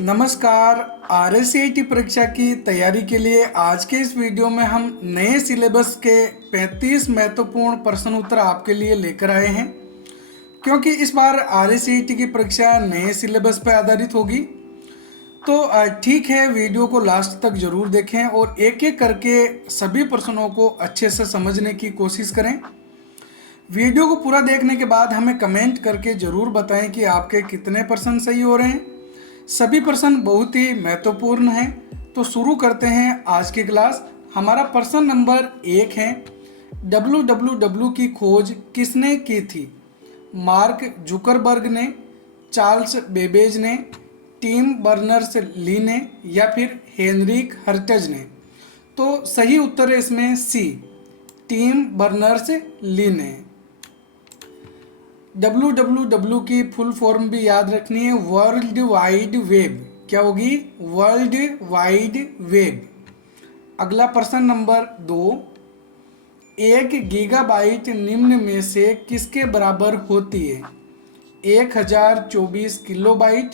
नमस्कार। RSCIT परीक्षा की तैयारी के लिए आज के इस वीडियो में हम नए सिलेबस के 35 महत्वपूर्ण प्रश्न उत्तर आपके लिए लेकर आए हैं। क्योंकि इस बार RSCIT की परीक्षा नए सिलेबस पर आधारित होगी, तो ठीक है, वीडियो को लास्ट तक जरूर देखें और एक एक करके सभी प्रश्नों को अच्छे से समझने की कोशिश करें। वीडियो को पूरा देखने के बाद हमें कमेंट करके ज़रूर बताएं कि आपके कितने प्रश्न सही हो रहे हैं। सभी प्रश्न बहुत ही महत्वपूर्ण हैं। तो शुरू करते हैं आज की क्लास। हमारा प्रश्न नंबर 1 है, WWW की खोज किसने की थी? मार्क जुकरबर्ग ने, चार्ल्स बेबेज ने, टिम बर्नर्स ली ने या फिर हेनरिक हर्टज ने? तो सही उत्तर है इसमें सी, टिम बर्नर्स ली ने। WWW की फुल फॉर्म भी याद रखनी है, वर्ल्ड वाइड वेब। क्या होगी? World wide web. अगला प्रश्न नंबर 2, 1 गीगाबाइट निम्न में से किसके बराबर होती है? 1024 किलोबाइट,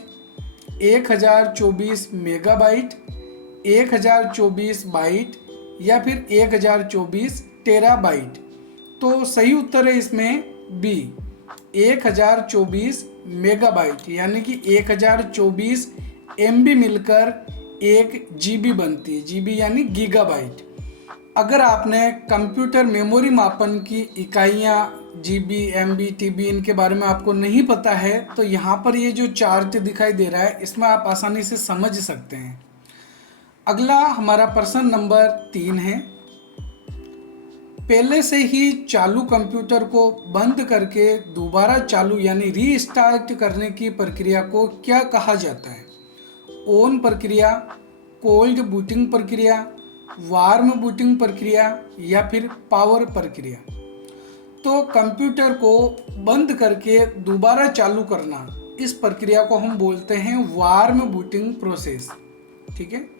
1024 मेगाबाइट, 1024 बाइट या फिर 1024 टेराबाइट? तो सही उत्तर है इसमें बी, 1024 मेगाबाइट, यानी कि 1024 MB मिलकर 1 GB बनती है। GB यानी गीगाबाइट। अगर आपने कंप्यूटर मेमोरी मापन की इकाइयाँ GB, MB, TB इनके बारे में आपको नहीं पता है, तो यहाँ पर ये जो चार्ट दिखाई दे रहा है इसमें आप आसानी से समझ सकते हैं। अगला हमारा प्रश्न नंबर 3 है, पहले से ही चालू कंप्यूटर को बंद करके दोबारा चालू यानी रीस्टार्ट करने की प्रक्रिया को क्या कहा जाता है? ऑन प्रक्रिया, कोल्ड बूटिंग प्रक्रिया, वार्म बूटिंग प्रक्रिया या फिर पावर प्रक्रिया? तो कंप्यूटर को बंद करके दोबारा चालू करना, इस प्रक्रिया को हम बोलते हैं वार्म बूटिंग प्रोसेस। ठीक है।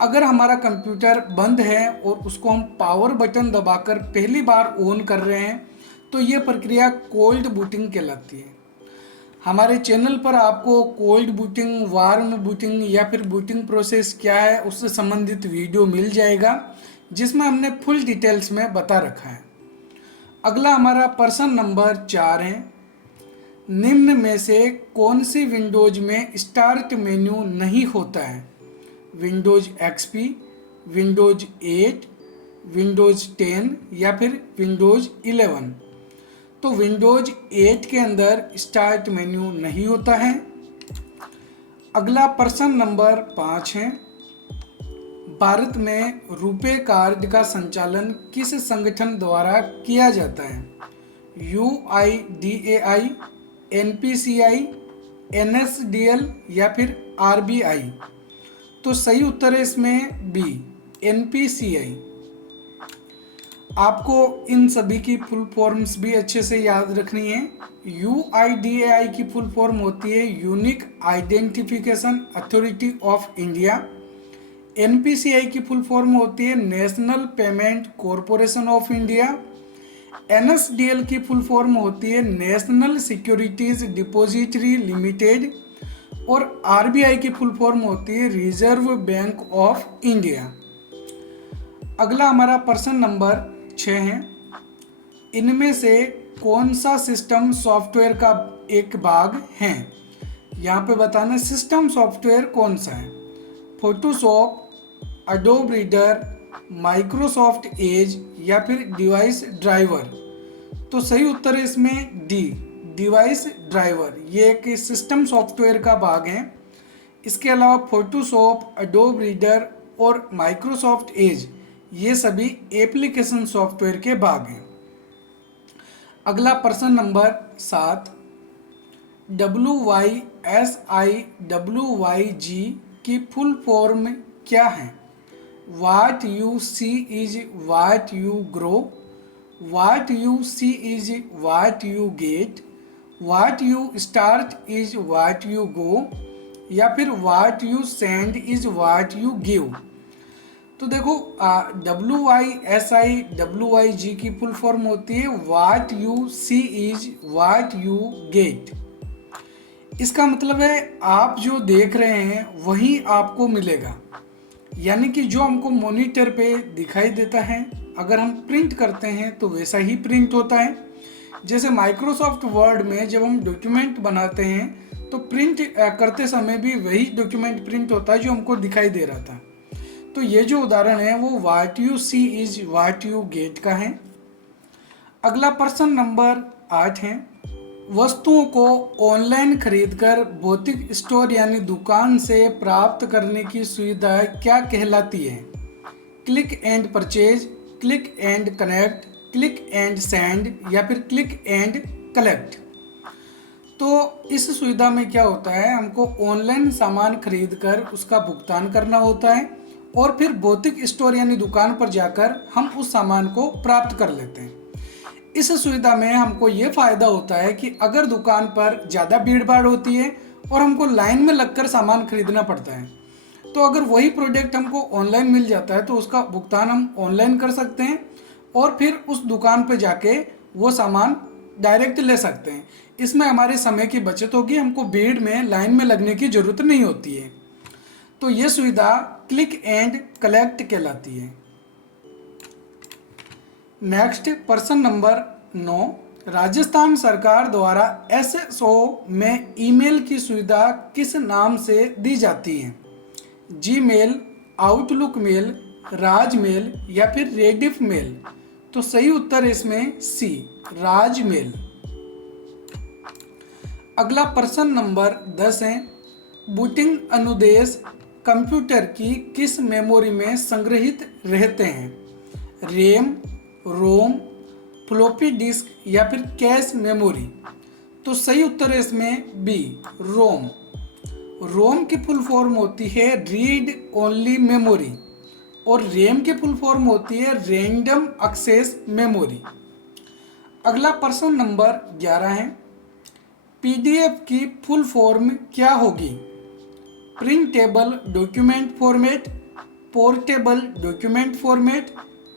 अगर हमारा कंप्यूटर बंद है और उसको हम पावर बटन दबाकर पहली बार ऑन कर रहे हैं, तो ये प्रक्रिया कोल्ड बूटिंग कहलाती है। हमारे चैनल पर आपको कोल्ड बूटिंग, वार्म बूटिंग या फिर बूटिंग प्रोसेस क्या है उससे संबंधित वीडियो मिल जाएगा, जिसमें हमने फुल डिटेल्स में बता रखा है। अगला हमारा प्रश्न नंबर 4 है, निम्न में से कौन सी विंडोज में स्टार्ट मेन्यू नहीं होता है? विंडोज XP, विंडोज 8, विंडोज 10 या फिर विंडोज 11? तो विंडोज 8 के अंदर स्टार्ट मेन्यू नहीं होता है। अगला प्रश्न नंबर 5 है, भारत में रुपे कार्ड का संचालन किस संगठन द्वारा किया जाता है? UIDAI, NPCI, NSDL या फिर RBI? तो सही उत्तर है इसमें बी, NPCI। आपको इन सभी की फुल फॉर्म्स भी अच्छे से याद रखनी है। UIDAI की फुल फॉर्म होती है unique identification authority of India. NPCI की फुल फॉर्म होती है national payment corporation of India. NSDL की फुल फॉर्म होती है नेशनल सिक्योरिटीज डिपॉजिटरी लिमिटेड। और RBI की फुल फॉर्म होती है रिजर्व बैंक ऑफ इंडिया। अगला हमारा प्रश्न नंबर 6 है, इनमें से कौन सा सिस्टम सॉफ्टवेयर का एक भाग है? यहाँ पे बताना सिस्टम सॉफ्टवेयर कौन सा है? Photoshop, adobe reader, Microsoft Edge या फिर डिवाइस ड्राइवर? तो सही उत्तर है इसमें डी, डिवाइस ड्राइवर। ये एक सिस्टम सॉफ्टवेयर का भाग है। इसके अलावा फोटोशॉप, एडोब रीडर और माइक्रोसॉफ्ट एज ये सभी एप्लीकेशन सॉफ्टवेयर के भाग हैं। अगला प्रश्न नंबर 7, WYSIWYG की फुल फॉर्म क्या है? What you see is what you grow, what you see is what you get, what you start is what you go या फिर what you send is what you give? तो देखो, WYSIWYG की full form होती है what you see is what you get। इसका मतलब है आप जो देख रहे हैं वही आपको मिलेगा, यानी कि जो हमको मॉनिटर पे दिखाई देता है अगर हम प्रिंट करते हैं तो वैसा ही प्रिंट होता है। जैसे माइक्रोसॉफ्ट वर्ड में जब हम डॉक्यूमेंट बनाते हैं तो प्रिंट करते समय भी वही डॉक्यूमेंट प्रिंट होता है जो हमको दिखाई दे रहा था। तो ये जो उदाहरण है वो what you see is what you get का है। अगला प्रश्न नंबर 8 है, वस्तुओं को ऑनलाइन खरीदकर भौतिक स्टोर यानी दुकान से प्राप्त करने की सुविधा क्या कहलाती है? Click and purchase, click and connect, click and send या फिर क्लिक एंड कलेक्ट। तो इस सुविधा में क्या होता है, हमको ऑनलाइन सामान खरीदकर उसका भुगतान करना होता है और फिर भौतिक स्टोर यानी दुकान पर जाकर हम उस सामान को प्राप्त कर लेते हैं। इस सुविधा में हमको ये फायदा होता है कि अगर दुकान पर ज़्यादा भीड़ भाड़ होती है और हमको लाइन में लगकर सामान खरीदना पड़ता है, तो अगर वही प्रोडक्ट हमको ऑनलाइन मिल जाता है तो उसका भुगतान हम ऑनलाइन कर सकते हैं और फिर उस दुकान पे जाके वो सामान डायरेक्ट ले सकते हैं। इसमें हमारे समय की बचत होगी, हमको भीड़ में लाइन में लगने की ज़रूरत नहीं होती है। तो ये सुविधा क्लिक एंड कलेक्ट कहलाती है। नेक्स्ट प्रश्न नंबर 9, राजस्थान सरकार द्वारा एसएसओ में ईमेल की सुविधा किस नाम से दी जाती है? जीमेल, आउटलुक मेल, राज मेल या फिर रेडिफ मेल? तो सही उत्तर है इसमें सी, राज मेल। अगला प्रश्न नंबर 10 है, बूटिंग अनुदेश कंप्यूटर की किस मेमोरी में संग्रहित रहते हैं? रैम, रोम, फ्लॉपी डिस्क या फिर कैश मेमोरी? तो सही उत्तर है इसमें बी, रोम। रोम की फुल फॉर्म होती है रीड ओनली मेमोरी और रैम की फुल फॉर्म होती है रैंडम एक्सेस मेमोरी। अगला प्रश्न नंबर 11 है, पीडीएफ की फुल फॉर्म क्या होगी? Printable document format, portable document format,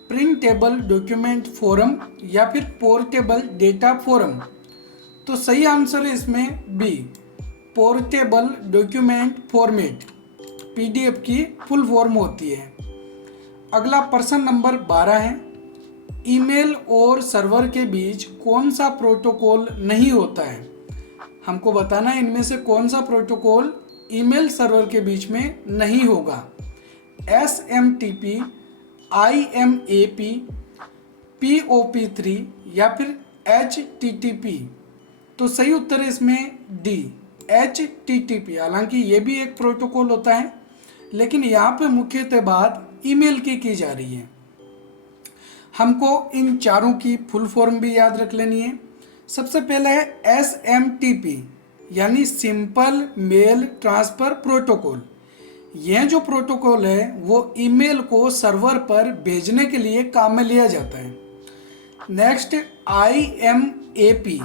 printable document forum या फिर पोर्टेबल डेटा फोरम? तो सही आंसर है इसमें B, portable document format PDF की फुल फॉर्म होती है। अगला प्रश्न नंबर 12 है, ईमेल और सर्वर के बीच कौन सा प्रोटोकॉल नहीं होता है? हमको बताना है इनमें से कौन सा प्रोटोकॉल ईमेल सर्वर के बीच में नहीं होगा। SMTP, IMAP, POP3 या फिर HTTP? तो सही उत्तर है इसमें डी, HTTP। हालांकि ये भी एक प्रोटोकॉल होता है लेकिन यहाँ पे मुख्यतः बात ईमेल की जा रही है। हमको इन चारों की फुल फॉर्म भी याद रख लेनी है। सबसे पहला है SMTP यानी सिंपल मेल ट्रांसफ़र प्रोटोकॉल। यह जो प्रोटोकॉल है वो ईमेल को सर्वर पर भेजने के लिए काम में लिया जाता है। नेक्स्ट IMAP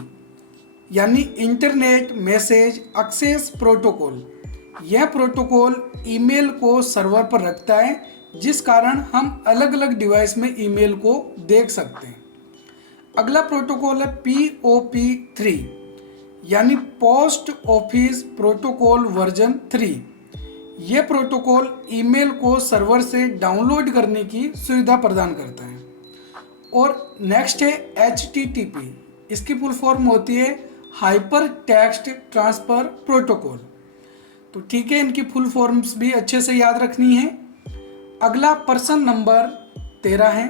यानी इंटरनेट मैसेज एक्सेस प्रोटोकॉल। यह प्रोटोकॉल ईमेल को सर्वर पर रखता है जिस कारण हम अलग अलग डिवाइस में ईमेल को देख सकते हैं। अगला प्रोटोकॉल है POP3 यानी पोस्ट ऑफिस प्रोटोकॉल वर्जन 3। यह प्रोटोकॉल ईमेल को सर्वर से डाउनलोड करने की सुविधा प्रदान करता है। और नेक्स्ट है HTTP। इसकी फुल फॉर्म होती है हाइपर टेक्स्ट ट्रांसफ़र प्रोटोकॉल। तो ठीक है, इनकी फुल फॉर्म्स भी अच्छे से याद रखनी है। अगला प्रश्न नंबर 13 है,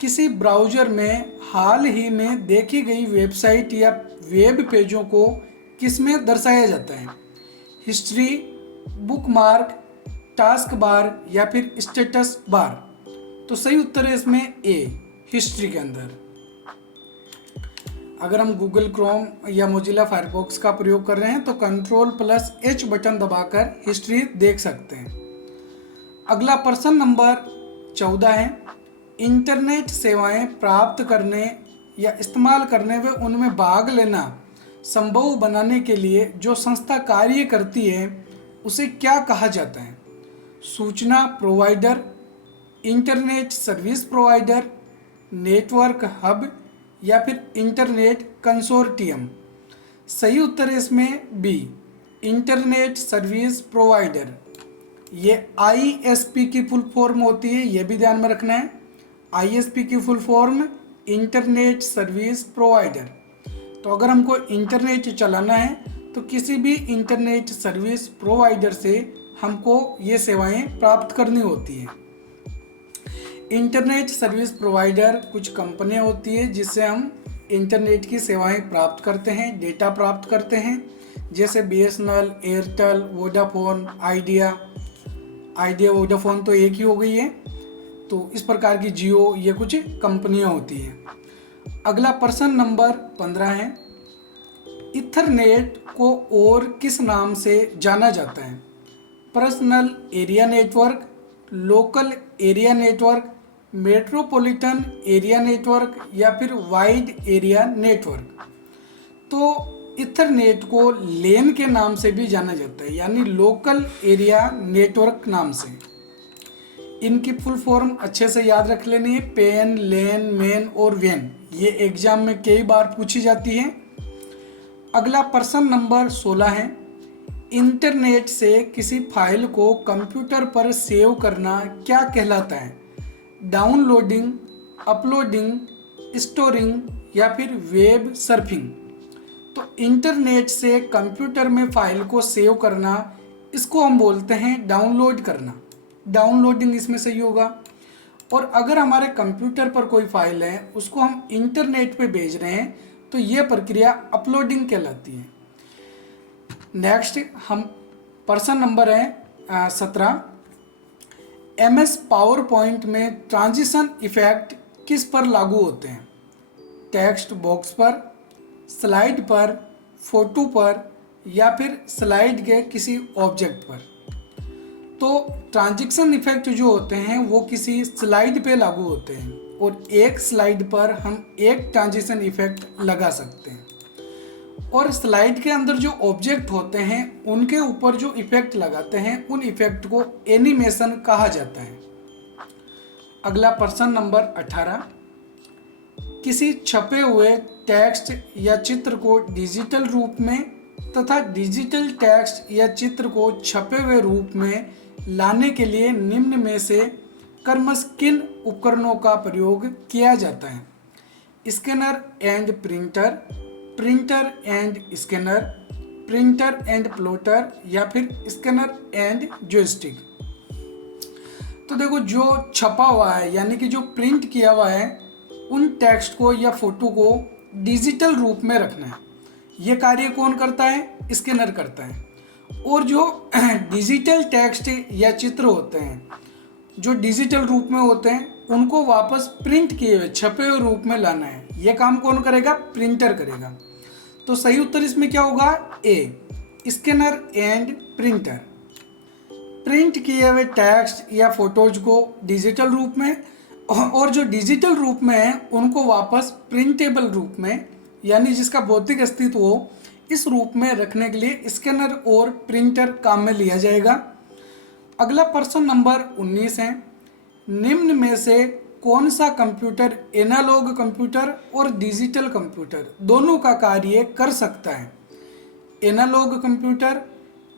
किसी ब्राउज़र में हाल ही में देखी गई वेबसाइट या वेब पेजों को किसमें दर्शाया जाता है? हिस्ट्री, बुकमार्क, टास्क बार या फिर स्टेटस बार? तो सही उत्तर है इसमें ए, हिस्ट्री के अंदर। अगर हम गूगल क्रोम या मोजिला फायरफॉक्स का प्रयोग कर रहे हैं तो Ctrl+H बटन दबाकर हिस्ट्री देख सकते हैं। अगला प्रश्न नंबर 14 है, इंटरनेट सेवाएं प्राप्त करने या इस्तेमाल करने व उनमें भाग लेना संभव बनाने के लिए जो संस्था कार्य करती है उसे क्या कहा जाता है? सूचना provider, internet service provider, network hub या फिर इंटरनेट कंसोर्टियम? सही उत्तर है इसमें बी, इंटरनेट सर्विस प्रोवाइडर। ये आईएसपी की फुल फॉर्म होती है, ये भी ध्यान में रखना है। आईएसपी की full form internet service provider. तो अगर हमको इंटरनेट चलाना है तो किसी भी इंटरनेट सर्विस प्रोवाइडर से हमको ये सेवाएं प्राप्त करनी होती हैं। इंटरनेट सर्विस प्रोवाइडर कुछ कंपनियां होती है जिससे हम इंटरनेट की सेवाएं प्राप्त करते हैं, डेटा प्राप्त करते हैं, जैसे BSNL, Airtel, Vodafone, idea Vodafone तो एक ही हो गई है, तो इस प्रकार की जियो, ये कुछ कंपनियां होती हैं। अगला प्रश्न नंबर 15 है, इथरनेट को और किस नाम से जाना जाता है? Personal area network, local area network, metropolitan area network या फिर वाइड एरिया नेटवर्क। तो इथरनेट को लेन के नाम से भी जाना जाता है, यानी लोकल एरिया नेटवर्क नाम से। इनकी फुल फॉर्म अच्छे से याद रख लेनी है, पेन, लेन, मेन और वेन। ये एग्जाम में कई बार पूछी जाती है। अगला प्रश्न नंबर 16 है, इंटरनेट से किसी फाइल को कंप्यूटर पर सेव करना क्या कहलाता है? डाउनलोडिंग, अपलोडिंग, स्टोरिंग या फिर वेब सर्फिंग। तो इंटरनेट से कंप्यूटर में फाइल को सेव करना, इसको हम बोलते हैं डाउनलोड करना। डाउनलोडिंग इसमें सही होगा। और अगर हमारे कंप्यूटर पर कोई फाइल है, उसको हम इंटरनेट पे भेज रहे हैं, तो ये प्रक्रिया अपलोडिंग कहलाती है। नेक्स्ट हम प्रश्न नंबर है 17, MS पावर पॉइंट में ट्रांजिशन इफेक्ट किस पर लागू होते हैं? टेक्स्ट बॉक्स पर, स्लाइड पर, फोटो पर या फिर स्लाइड के किसी ऑब्जेक्ट पर। तो ट्रांजिशन इफेक्ट जो होते हैं वो किसी स्लाइड पे लागू होते हैं, और एक स्लाइड पर हम एक ट्रांजिशन इफेक्ट लगा सकते हैं, और स्लाइड के अंदर जो ऑब्जेक्ट होते हैं उनके ऊपर जो इफेक्ट लगाते हैं, उन इफेक्ट को एनिमेशन कहा जाता है। अगला प्रश्न नंबर 18, किसी छपे हुए टेक्स्ट या चित्र को डिजिटल रूप में तथा डिजिटल टेक्स्ट या चित्र को छपे हुए रूप में लाने के लिए निम्न में से क्रमश किन उपकरणों का प्रयोग किया जाता है? Scanner and printer, printer and scanner, printer and plotter या फिर स्कैनर एंड जॉयस्टिक। तो देखो, जो छपा हुआ है यानी कि जो प्रिंट किया हुआ है, उन टेक्स्ट को या फोटो को डिजिटल रूप में रखना है। ये कार्य कौन करता है? स्कैनर करता है। और जो डिजिटल टेक्स्ट या चित्र होते हैं, जो डिजिटल रूप में होते हैं, उनको वापस प्रिंट किए हुए छपे हुए रूप में लाना है। ये काम कौन करेगा? प्रिंटर करेगा। तो सही उत्तर इसमें क्या होगा? ए, स्कैनर एंड प्रिंटर। प्रिंट किए हुए टेक्स्ट या फोटोज को डिजिटल रूप में, और जो डिजिटल रूप में है उनको वापस प्रिंटेबल रूप में, यानी जिसका भौतिक अस्तित्व हो, इस रूप में रखने के लिए स्कैनर और प्रिंटर काम में लिया जाएगा। अगला प्रश्न नंबर 19 है, निम्न में से कौन सा कंप्यूटर एनालॉग कंप्यूटर और डिजिटल कंप्यूटर दोनों का कार्य कर सकता है? Analogue computer,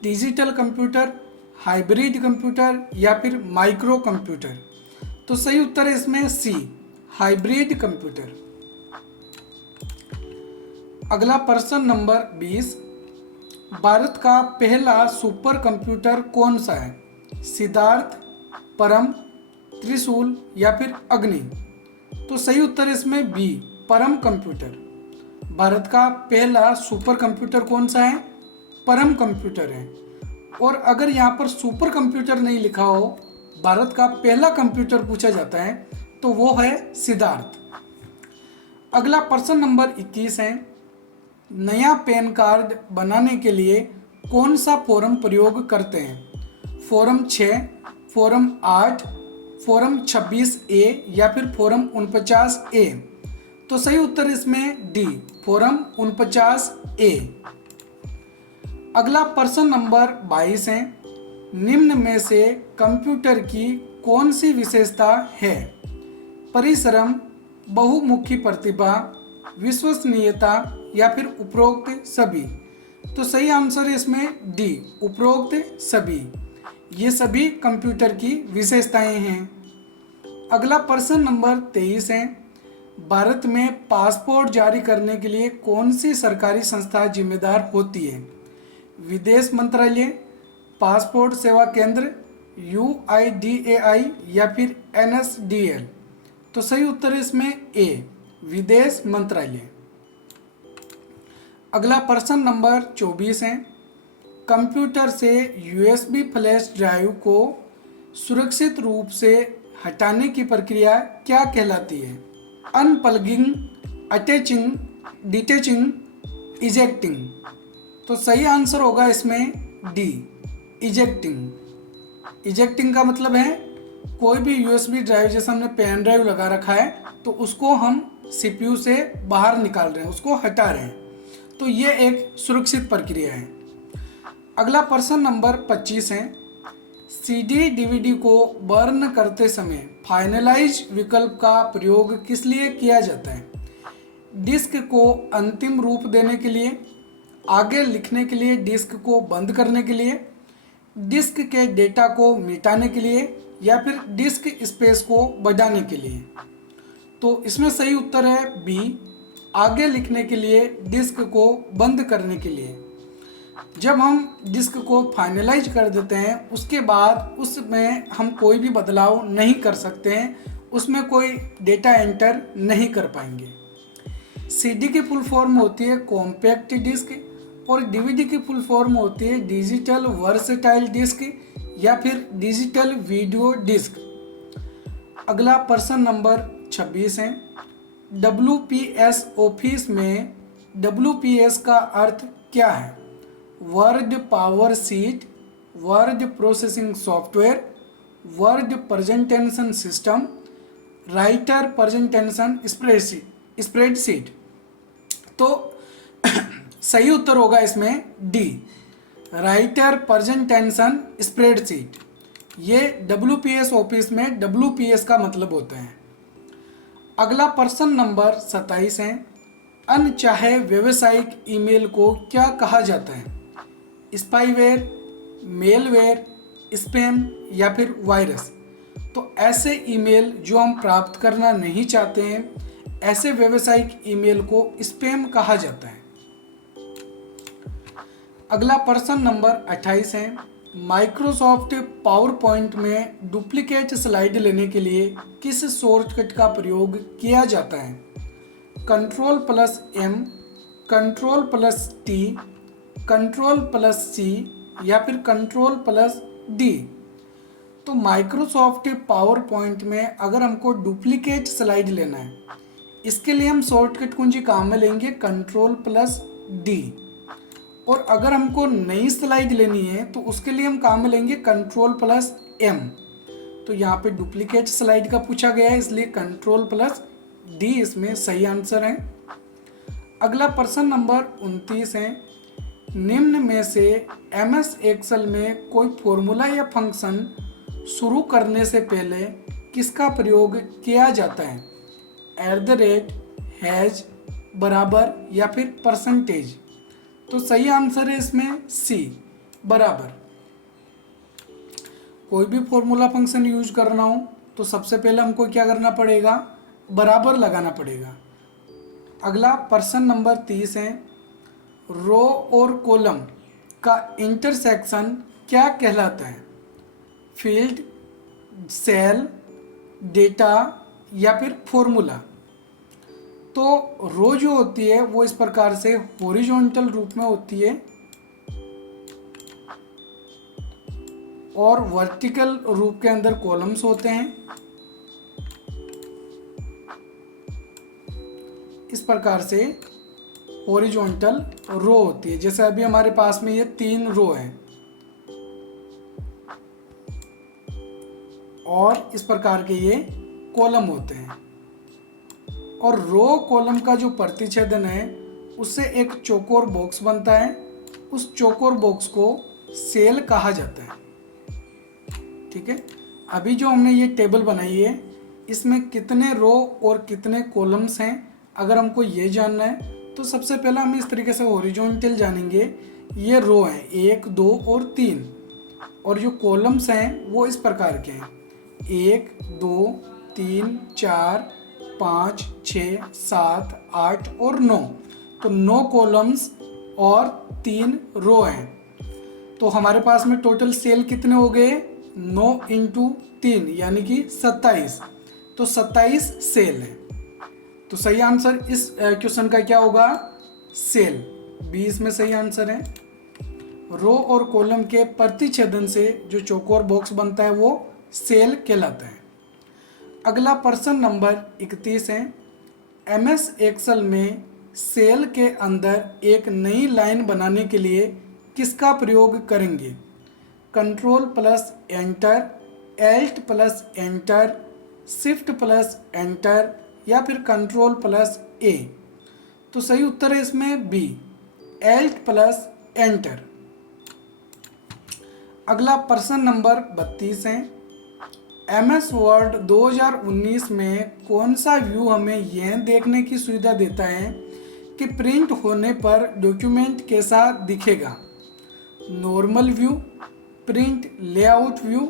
digital computer, hybrid computer या फिर माइक्रो कंप्यूटर। तो सही उत्तर है इसमें सी, हाइब्रिड कंप्यूटर। अगला प्रश्न नंबर 20, भारत का पहला सुपर कंप्यूटर कौन सा है? सिद्धार्थ, परम, त्रिशूल या फिर अग्नि। तो सही उत्तर इसमें बी, परम कंप्यूटर। भारत का पहला सुपर कंप्यूटर कौन सा है? परम कंप्यूटर है। और अगर यहाँ पर सुपर कंप्यूटर नहीं लिखा हो, भारत का पहला कंप्यूटर पूछा जाता है, तो वो है सिद्धार्थ। अगला प्रश्न नंबर 21 है, नया पैन कार्ड बनाने के लिए कौन सा फॉर्म प्रयोग करते हैं? फॉर्म 6, फॉर्म 8, फॉर्म 26A या फिर फॉर्म 49A। तो सही उत्तर इसमें डी, फॉर्म 49A। अगला प्रश्न नंबर 22 है, निम्न में से कंप्यूटर की कौन सी विशेषता है? परिश्रम, बहुमुखी प्रतिभा, विश्वसनीयता या फिर उपरोक्त सभी। तो सही आंसर है इसमें डी, उपरोक्त सभी। ये सभी कंप्यूटर की विशेषताएं हैं। अगला प्रश्न नंबर 23 है, भारत में पासपोर्ट जारी करने के लिए कौन सी सरकारी संस्था जिम्मेदार होती है? विदेश मंत्रालय, पासपोर्ट सेवा केंद्र, UIDAI या फिर NSDL। तो सही उत्तर है इसमें ए, विदेश मंत्रालय। अगला प्रश्न नंबर 24 है, कंप्यूटर से USB फ्लैश ड्राइव को सुरक्षित रूप से हटाने की प्रक्रिया क्या कहलाती है? अनप्लगिंग, अटैचिंग, डिटैचिंग, इजेक्टिंग। तो सही आंसर होगा इसमें डी, इजेक्टिंग। इजेक्टिंग का मतलब है कोई भी USB ड्राइव, जैसे हमने पेन ड्राइव लगा रखा है तो उसको हम CPU से बाहर निकाल रहे हैं, उसको हटा रहे हैं। तो ये एक सुरक्षित प्रक्रिया है। अगला प्रश्न नंबर 25 है, CD DVD को बर्न करते समय फाइनलाइज विकल्प का प्रयोग किस लिए किया जाता है? डिस्क को अंतिम रूप देने के लिए, आगे लिखने के लिए, डिस्क को बंद करने के लिए, डिस्क के डेटा को मिटाने के लिए या फिर डिस्क स्पेस को बढ़ाने के लिए। तो इसमें सही उत्तर है बी, आगे लिखने के लिए, डिस्क को बंद करने के लिए। जब हम डिस्क को फाइनलाइज कर देते हैं उसके बाद उसमें हम कोई भी बदलाव नहीं कर सकते हैं, उसमें कोई डेटा एंटर नहीं कर पाएंगे। CD की फुल फॉर्म होती है कॉम्पैक्ट डिस्क और DVD की फुल फॉर्म होती है डिजिटल वर्सेटाइल डिस्क या फिर डिजिटल वीडियो डिस्क। अगला प्रश्न नंबर 26 है, WPS ऑफिस में WPS का अर्थ क्या है? Word power sheet, word processing software, word presentation system, writer presentation spreadsheet. तो सही उत्तर होगा इसमें डी, राइटर प्रेजेंटेशन स्प्रेडशीट। ये WPS ऑफिस में WPS का मतलब होता है। अगला प्रश्न नंबर 27 है, अनचाहे व्यावसायिक ईमेल को क्या कहा जाता है? स्पाईवेयर, मेलवेयर, स्पैम या फिर वायरस। तो ऐसे ईमेल जो हम प्राप्त करना नहीं चाहते हैं, ऐसे व्यावसायिक ईमेल को स्पैम कहा जाता है। अगला प्रश्न नंबर 28 है, माइक्रोसॉफ्ट पावर पॉइंट में डुप्लीकेट स्लाइड लेने के लिए किस शॉर्टकट का प्रयोग किया जाता है? Ctrl+M, Ctrl+T, Ctrl+C या फिर Ctrl+D। तो माइक्रोसॉफ्ट पावर पॉइंट में अगर हमको डुप्लीकेट स्लाइड लेना है, इसके लिए हम शॉर्टकट कुंजी काम में लेंगे Ctrl+D। और अगर हमको नई स्लाइड लेनी है तो उसके लिए हम काम में लेंगे Ctrl+M। तो यहाँ पे डुप्लीकेट स्लाइड का पूछा गया है, इसलिए Ctrl+D इसमें सही आंसर है। अगला प्रश्न नंबर 29 है, निम्न में से MS एक्सेल में कोई फॉर्मूला या फंक्शन शुरू करने से पहले किसका प्रयोग किया जाता है? @ हैज, बराबर या फिर परसेंटेज। तो सही आंसर है इसमें सी, बराबर। कोई भी फॉर्मूला फंक्शन यूज करना हो तो सबसे पहले हमको क्या करना पड़ेगा? बराबर लगाना पड़ेगा। अगला प्रश्न नंबर 30 है, रो और कॉलम का इंटरसेक्शन क्या कहलाता है? फील्ड, सेल, डेटा या फिर फॉर्मूला। तो रो जो होती है वो इस प्रकार से हॉरिजॉन्टल रूप में होती है और वर्टिकल रूप के अंदर कॉलम्स होते हैं। इस प्रकार से हॉरिजॉन्टल रो होती है। जैसे अभी हमारे पास में ये 3 रो हैं और इस प्रकार के ये कॉलम होते हैं। और रो कॉलम का जो प्रतिच्छेदन है उससे एक चौकोर बॉक्स बनता है। उस चौकोर बॉक्स को सेल कहा जाता है। ठीक है, अभी जो हमने ये टेबल बनाई है इसमें कितने रो और कितने कॉलम्स हैं अगर हमको ये जानना है तो सबसे पहले हम इस तरीके से हॉरिजॉन्टल जानेंगे। ये रो हैं 1, 2 और 3, और जो कॉलम्स हैं वो इस प्रकार के हैं 1, 2, 3, 4, 5, 6, 7, 8 और 9। तो 9 कॉलम्स और 3 रो हैं। तो हमारे पास में टोटल सेल कितने हो गए? 9 × 3 यानी कि 27। तो 27 सेल है। तो सही आंसर इस क्वेश्चन का क्या होगा? सेल। बी इसमें सही आंसर है। रो और कॉलम के प्रतिच्छेदन से जो चौकोर बॉक्स बनता है वो सेल कहलाता है। अगला प्रश्न नंबर 31 है। MS एक्सेल में सेल के अंदर एक नई लाइन बनाने के लिए किसका प्रयोग करेंगे? Ctrl+Enter, Alt+Enter, Shift+Enter या फिर Ctrl+A। तो सही उत्तर है इसमें बी, Alt+Enter। अगला प्रश्न नंबर 32 है। MS वर्ड 2019 में कौन सा व्यू हमें यह देखने की सुविधा देता है कि प्रिंट होने पर डॉक्यूमेंट कैसा दिखेगा? Normal view, print layout view,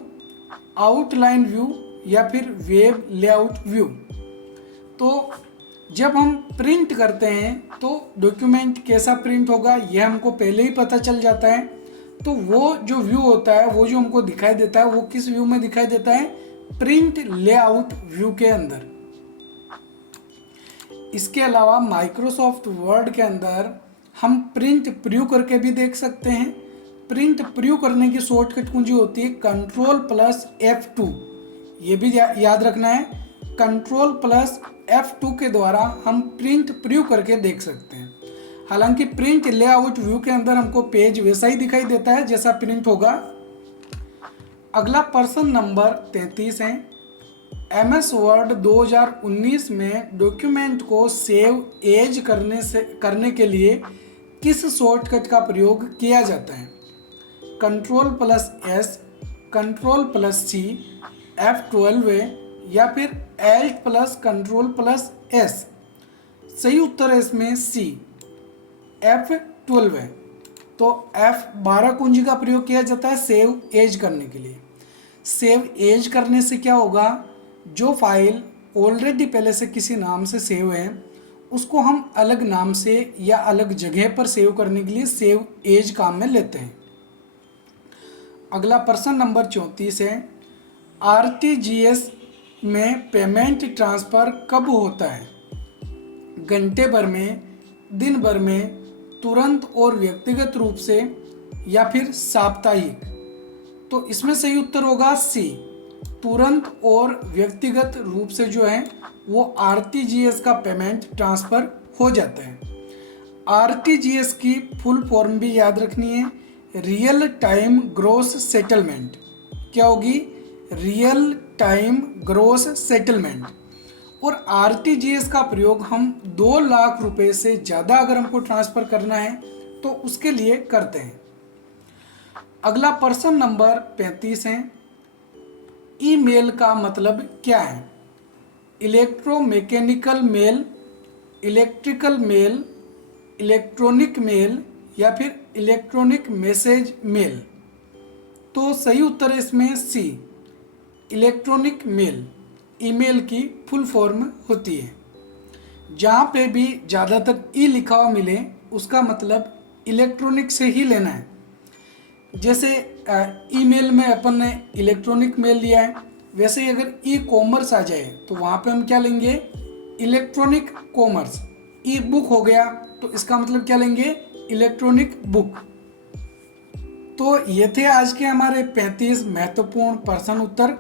outline view या फिर वेब लेआउट व्यू। तो जब हम प्रिंट करते हैं तो डॉक्यूमेंट कैसा प्रिंट होगा यह हमको पहले ही पता चल जाता है। तो वो जो व्यू होता है, वो जो हमको दिखाई देता है, वो किस व्यू में दिखाई देता है? प्रिंट लेआउट व्यू के अंदर। इसके अलावा माइक्रोसॉफ्ट वर्ड के अंदर हम प्रिंट प्रीव्यू करके भी देख सकते हैं। प्रिंट प्रीव्यू करने की शॉर्टकट कुंजी होती है Ctrl+F2। ये भी याद रखना है, Ctrl+F2 के द्वारा हम प्रिंट प्रीव्यू करके देख सकते हैं। हालांकि प्रिंट लेआउट व्यू के अंदर हमको पेज वैसा ही दिखाई देता है जैसा प्रिंट होगा। अगला प्रश्न नंबर 33 है। MS वर्ड 2019 में डॉक्यूमेंट को सेव एज करने के लिए किस शॉर्टकट का प्रयोग किया जाता है? Ctrl+S, Ctrl+C, F12 या फिर Alt+Ctrl+S। सही उत्तर है इसमें C, F12 है। तो F12 कुंजी का प्रयोग किया जाता है सेव एज करने के लिए। सेव एज करने से क्या होगा? जो फाइल ऑलरेडी पहले से किसी नाम से सेव है उसको हम अलग नाम से या अलग जगह पर सेव करने के लिए सेव एज काम में लेते हैं। अगला प्रश्न नंबर 34 है। RTGS में पेमेंट ट्रांसफ़र कब होता है? घंटे भर में, दिन भर में, तुरंत और व्यक्तिगत रूप से या फिर साप्ताहिक? तो इसमें सही उत्तर होगा सी, तुरंत और व्यक्तिगत रूप से जो है वो RTGS का पेमेंट ट्रांसफ़र हो जाता है। RTGS की फुल फॉर्म भी याद रखनी है, रियल टाइम ग्रॉस सेटलमेंट। क्या होगी? Real time gross settlement. और RTGS का प्रयोग हम 2 लाख रुपए से ज़्यादा अगर हमको ट्रांसफ़र करना है तो उसके लिए करते हैं। अगला प्रश्न नंबर 35 है। ईमेल का मतलब क्या है? Electromechanical mail, electrical mail, electronic mail या फिर इलेक्ट्रॉनिक मैसेज मेल? तो सही उत्तर है इसमें सी, इलेक्ट्रॉनिक मेल। ईमेल की फुल फॉर्म होती है। जहाँ पे भी ज़्यादातर ई लिखा हुआ मिले उसका मतलब इलेक्ट्रॉनिक से ही लेना है। जैसे ईमेल में अपन ने इलेक्ट्रॉनिक मेल लिया है, वैसे ही अगर ई कॉमर्स आ जाए तो वहाँ पे हम क्या लेंगे? Electronic commerce. ई बुक हो गया तो इसका मतलब क्या लेंगे? Electronic book. तो ये थे आज के हमारे 35 महत्वपूर्ण प्रश्न उत्तर।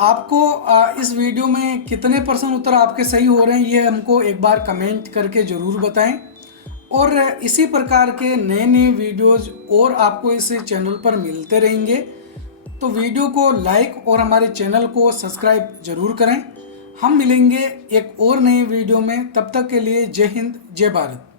आपको इस वीडियो में कितने प्रश्न उत्तर आपके सही हो रहे हैं ये हमको एक बार कमेंट करके ज़रूर बताएं। और इसी प्रकार के नए नए वीडियोज़ और आपको इस चैनल पर मिलते रहेंगे। तो वीडियो को लाइक और हमारे चैनल को सब्सक्राइब ज़रूर करें। हम मिलेंगे एक और नई वीडियो में, तब तक के लिए जय हिंद, जय भारत।